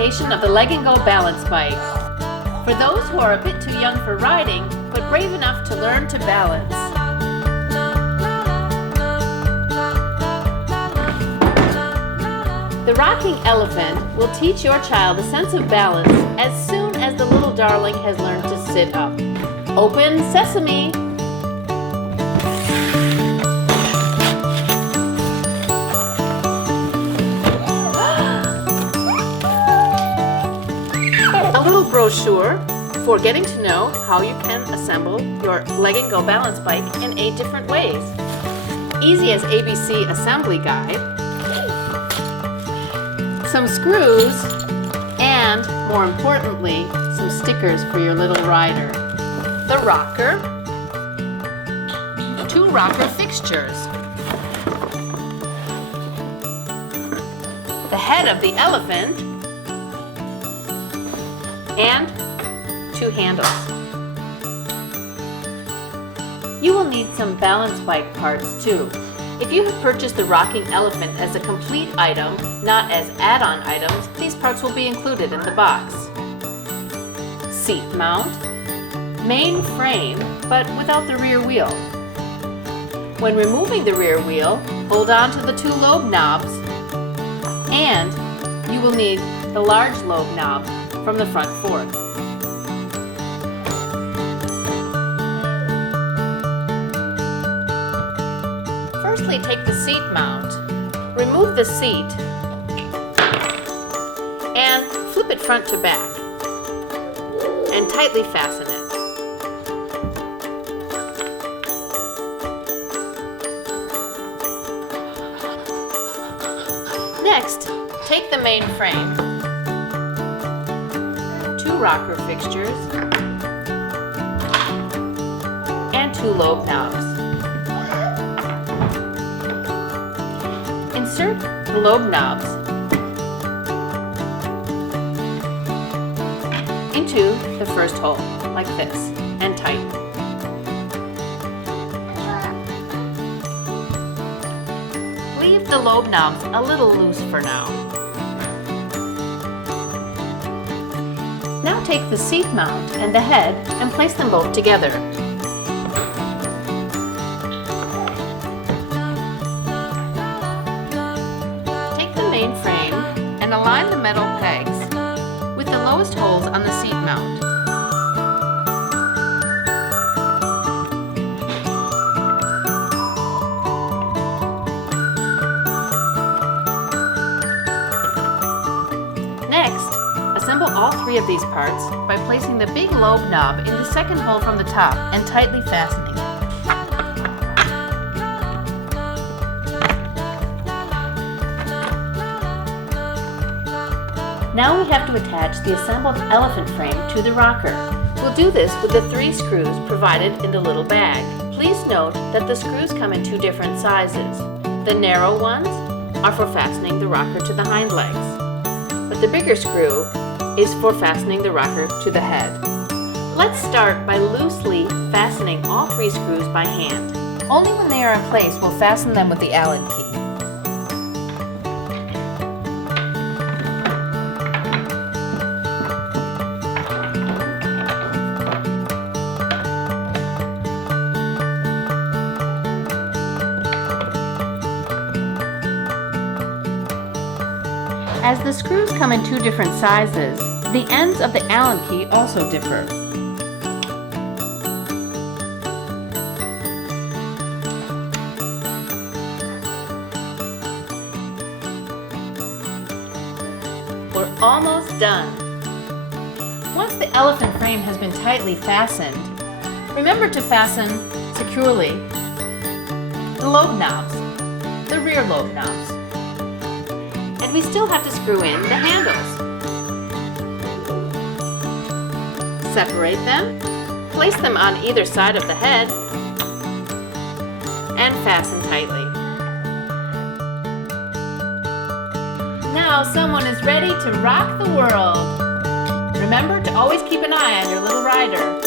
application of the leg-and-go balance bike. For those who are a bit too young for riding, but brave enough to learn to balance. The rocking elephant will teach your child a sense of balance as soon as the little darling has learned to sit up. Open sesame! A little brochure for getting to know how you can assemble your leg-and-go balance bike in 8 different ways. Easy as ABC assembly guide, some screws, and more importantly, some stickers for your little rider. The rocker, 2 rocker fixtures, the head of the elephant, and 2 handles. You will need some balance bike parts too. If you have purchased the rocking elephant as a complete item, not as add-on items, these parts will be included in the box. Seat mount, main frame, but without the rear wheel. When removing the rear wheel, hold on to the 2 lobe knobs, and you will need the large lobe knob from the front fork. Firstly, take the seat mount, remove the seat, and flip it front to back, and tightly fasten it. Next, take the main frame, 2 rocker fixtures, and 2 lobe knobs. Insert the lobe knobs into the first hole, like this, and tighten. Leave the lobe knobs a little loose for now. Now take the seat mount and the head and place them both together. Take the main frame and align the metal pegs with the lowest holes on the seat mount. Next, assemble all 3 of these parts by placing the big lobe knob in the second hole from the top and tightly fastening it. Now we have to attach the assembled elephant frame to the rocker. We'll do this with the 3 screws provided in the little bag. Please note that the screws come in 2 different sizes. The narrow ones are for fastening the rocker to the hind legs, but the bigger screw is for fastening the rocker to the head. Let's start by loosely fastening all 3 screws by hand. Only when they are in place we'll fasten them with the Allen key. As the screws come in 2 different sizes, the ends of the Allen key also differ. We're almost done. Once the elephant frame has been tightly fastened, remember to fasten securely the lobe knobs, the rear lobe knobs. And we still have to screw in the handles. Separate them, place them on either side of the head, and fasten tightly. Now someone is ready to rock the world. Remember to always keep an eye on your little rider.